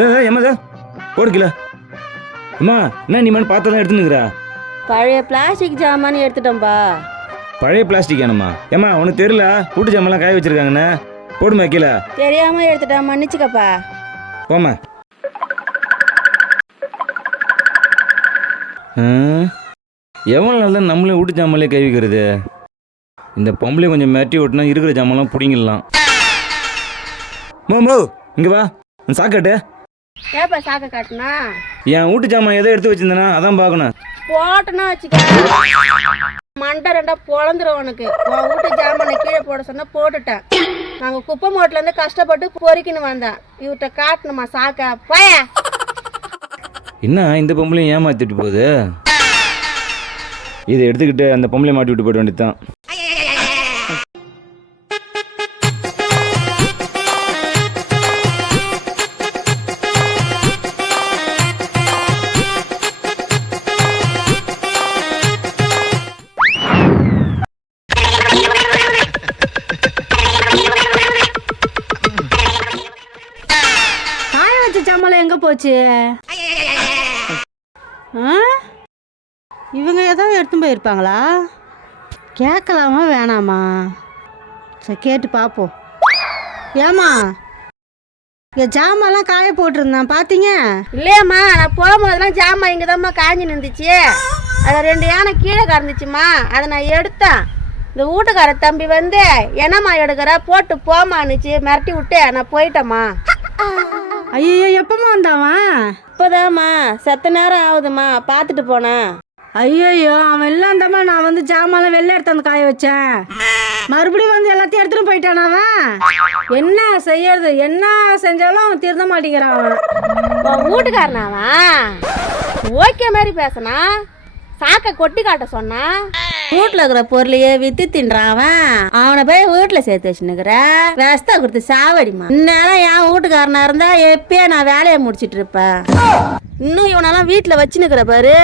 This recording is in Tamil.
ஏமாதா போடுக்கல அம்மா என்ன நீ மண் பாத்திரம் எடுத்துனுக்குறா? பழைய பிளாஸ்டிக் ஜாமான் எடுத்துட்டோம்பா. பழைய பிளாஸ்டிக் ஏனம்மா? ஏம்மா உனக்கு தெரியல கூட்டு ஜாமெல்லாம் காய வச்சிருக்காங்கண்ணே. போடுமா கீழே. தெரியாம எடுத்துட்டா, மன்னிச்சுக்கப்பா. போமா. எவ்வளோ நாள் தான் நம்மளே வீட்டு ஜாமான்லே கை வைக்கிறது? இந்த பொம்பளை கொஞ்சம் மிரட்டி விட்டுனா இருக்கிற ஜாமான்லாம் பிடிங்கிடலாம். மோ இங்கே வா, சாக்காட்டு. ஏப்பா சாக்க காட்டுனா? என் வீட்டு ஜாமான் எதோ எடுத்து வச்சிருந்தேனா அதான் பார்க்கணும். போட்டனா வச்சுக்க, மண்டை ரெண்டா பொழந்துரும் உனக்கு. உன் வீட்டு ஜாமானை கீழே போட சொன்னா போட்டுட்டேன். நாங்கள் குப்பை மூட்டிலேருந்து கஷ்டப்பட்டு பொறிக்கின்னு வந்தேன். இவர்கிட்ட காட்டணுமா சாக்கா? போய. என்ன இந்த பொம்பளையும் ஏமாத்திட்டு போகுது? இதை எடுத்துக்கிட்டு அந்த பொம்பளை மாட்டி விட்டு போயிட வேண்டியதுதான். காய வச்ச ஜாமான் எங்க போச்சு? இவங்க ஏதோ எடுத்துன்னு போயிருப்பாங்களா? கேட்கலாமா வேணாமா? சரி கேட்டு பார்ப்போம். ஏம்மா, இங்கே ஜாமான்லாம் காய போட்டிருந்தேன் பார்த்தீங்க? இல்லையாம்மா, நான் போகும்போதெல்லாம் ஜாமான் இங்கே தான்மா காஞ்சி நின்றுச்சு. அதை 2 யானை கீழே கறந்துச்சுமா, அதை நான் எடுத்தேன். இந்த வீட்டுக்கார தம்பி வந்து என்னம்மா எடுக்கிற போட்டு போமான்னுச்சு, மிரட்டி விட்டு நான் போயிட்டேம்மா. ஐயோ, எப்பமா வந்தாவன்? இப்போதாம்மா, செத்த நேரம் ஆகுதுமா, பார்த்துட்டு போனேன். ஐயோ, அவன் இல்லாந்தம்மா நான் வந்து ஜாமான் வெளில எடுத்து வந்து காய வச்சேன். மறுபடியும் வந்து எல்லாத்தையும் எடுத்துட்டு போயிட்டான். அவன் என்ன செய்யறது? என்ன செஞ்சாலும் அவன் திருந்த மாட்டேங்கிறான். அவன் வீட்டுக்காரனாவா? ஓகே மாதிரி பேசினா சாக்க கொட்டி காட்ட சொன்னா, வீட்டில் இருக்கிற பொருளையே வித்து தின்றான். அவனை போய் வீட்டில் சேர்த்து வச்சுன்னுக்குற, ரஸ்தா கொடுத்து சாவடிமா. இன்னும் என் வீட்டுக்காரனா இருந்தா எப்பயே நான் வேலையை முடிச்சிட்டு இருப்பேன். இன்னும் இவனெல்லாம் வீட்டில் வச்சுன்னுக்குற பாரு.